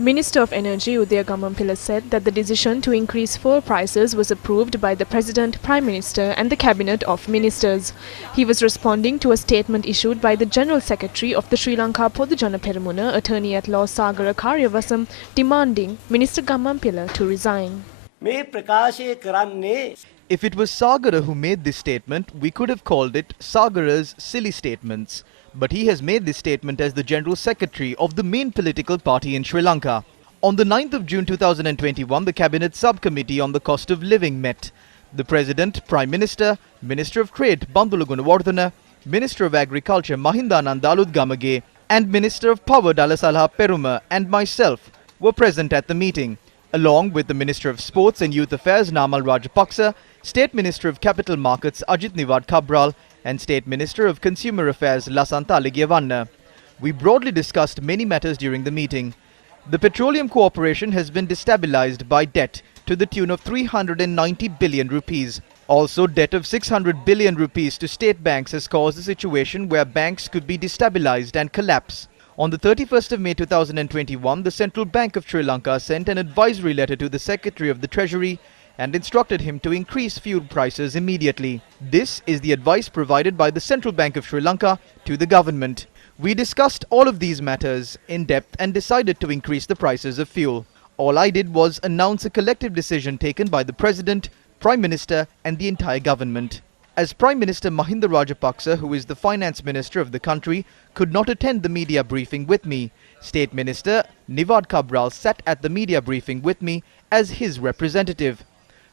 Minister of Energy Udaya Gamampilla said that the decision to increase fuel prices was approved by the President, Prime Minister and the Cabinet of Ministers. He was responding to a statement issued by the General Secretary of the Sri Lanka Podujana Peramuna, Attorney at Law Sagara Karyavasam, demanding Minister Gamampilla to resign. If it was Sagara who made this statement, we could have called it Sagara's silly statements. But he has made this statement as the General Secretary of the main political party in Sri Lanka. On the 9th of June 2021, the Cabinet Subcommittee on the Cost of Living met. The President, Prime Minister, Minister of Trade Bandula Gunawardena, Minister of Agriculture Mahindanand Aludgamage and Minister of Power Dalasalha Peruma and myself were present at the meeting, along with the Minister of Sports and Youth Affairs Namal Rajapaksa, State Minister of Capital Markets Ajit Niwad Cabral and State Minister of Consumer Affairs Lasantha Ligiavanna. We broadly discussed many matters during the meeting. The petroleum cooperation has been destabilized by debt to the tune of 390 billion rupees. Also, debt of 600 billion rupees to state banks has caused a situation where banks could be destabilized and collapse. On the 31st of May 2021, the Central Bank of Sri Lanka sent an advisory letter to the Secretary of the Treasury and instructed him to increase fuel prices immediately. This is the advice provided by the Central Bank of Sri Lanka to the government. We discussed all of these matters in depth and decided to increase the prices of fuel. All I did was announce a collective decision taken by the President, Prime Minister and the entire government. As Prime Minister Mahinda Rajapaksa, who is the Finance Minister of the country, could not attend the media briefing with me, State Minister Niwad Cabral sat at the media briefing with me as his representative.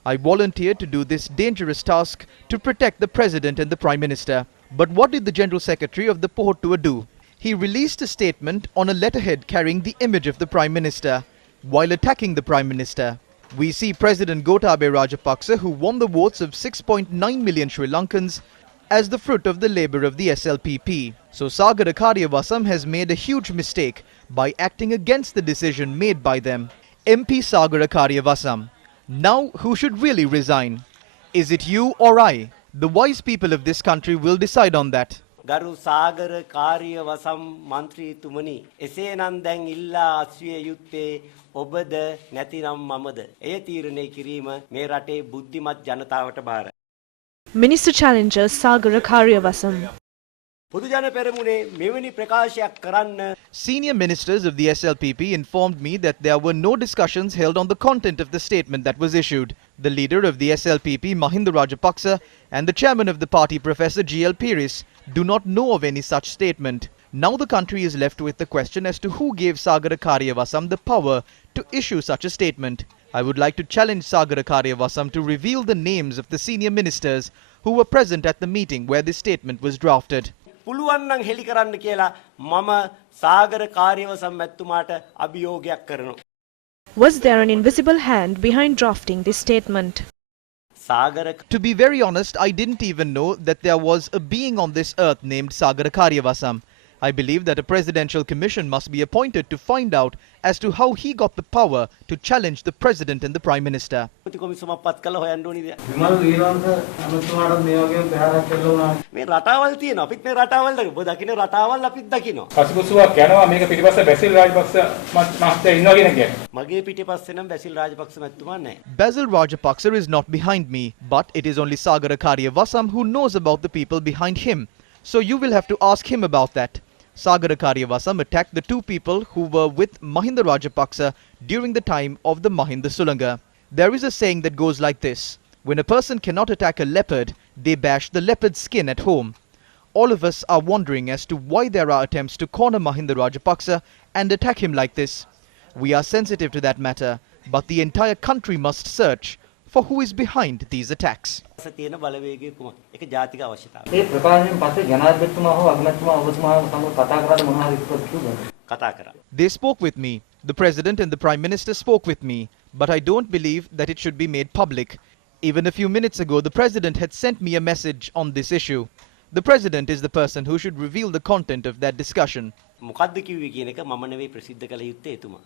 I volunteered to do this dangerous task to protect the President and the Prime Minister. But what did the General Secretary of the Pohottuwa do? He released a statement on a letterhead carrying the image of the Prime Minister, while attacking the Prime Minister. We see President Gotabaya Rajapaksa, who won the votes of 6.9 million Sri Lankans, as the fruit of the labour of the SLPP. So Sagara Karyavasam has made a huge mistake by acting against the decision made by them. MP Sagara Karyavasam. Now, who should really resign? Is it you or I? The wise people of this country will decide on that. ගරු සාගර කාර්යවසම් මන්ත්‍රීතුමනි එසේනම් දැන් ඉල්ලා අස්විය යුත්තේ ඔබද නැතිනම් මමද එය තීරණය කිරීම මේ රටේ බුද්ධිමත් ජනතාවට බාරයි. Minister challenges Sagara Karyavasam. පොදුජන පෙරමුණේ මෙවැනි ප්‍රකාශයක් කරන්න. Senior ministers of the SLPP informed me that there were no discussions held on the content of the statement that was issued. The leader of the SLPP, Mahinda Rajapaksa, and the chairman of the party, Professor G.L. Piris, do not know of any such statement. Now the country is left with the question as to who gave Sagara Karyavasam the power to issue such a statement. I would like to challenge Sagara Karyavasam to reveal the names of the senior ministers who were present at the meeting where this statement was drafted. පුළුවන් නම් හෙලි කරන්න කියලා මම සාගර කාර්යවසම් මැතිතුමාට අභියෝගයක් කරනවා. Was there an invisible hand behind drafting this statement? To be very honest, I didn't even know that there was a being on this earth named Sagara Karyavasam. I believe that a presidential commission must be appointed to find out as to how he got the power to challenge the president and the prime minister. මේ රටාවල් තියෙනවා අපිත් මේ රටාවල් දකිනවා ඔබ දකින්න රටාවල් අපිත් දකිනවා කසුකුසුවක් යනවා මේක පිටිපස්ස බැසිල් රාජපක්ෂ මහත්තයා ඉන්නවා කියන කියන්නේ මගේ පිටිපස්සේ නම් බැසිල් රාජපක්ෂ මැතිතුමා නැහැ. Basil Rajapaksa is not behind me, but it is only Sagara Karyavasam who knows about the people behind him. So you will have to ask him about that. Sagara Karyavasam attacked the two people who were with Mahinda Rajapaksa during the time of the Mahinda Sulanga. There is a saying that goes like this: when a person cannot attack a leopard, they bash the leopard's skin at home. All of us are wondering as to why there are attempts to corner Mahinda Rajapaksa and attack him like this. We are sensitive to that matter, but the entire country must search for who is behind these attacks. තියෙන බලවේගය කුමක්ද? ඒක ජාතික අවශ්‍යතාවය. මේ ප්‍රකාශයෙන් පස්සේ ජනාධිපතිතුමා හෝ අගමැතිතුමා ඔබතුමා සමග කතා කරලා මොනවද කිව්වද? කතා කරා. They spoke with me. The president and the prime minister spoke with me, but I don't believe that it should be made public. Even a few minutes ago, the president had sent me a message on this issue. The president is the person who should reveal the content of that discussion. මොකද්ද කිව්වේ කියන එක මම නෙවෙයි ප්‍රසිද්ධ කළ යුත්තේ එතුමා.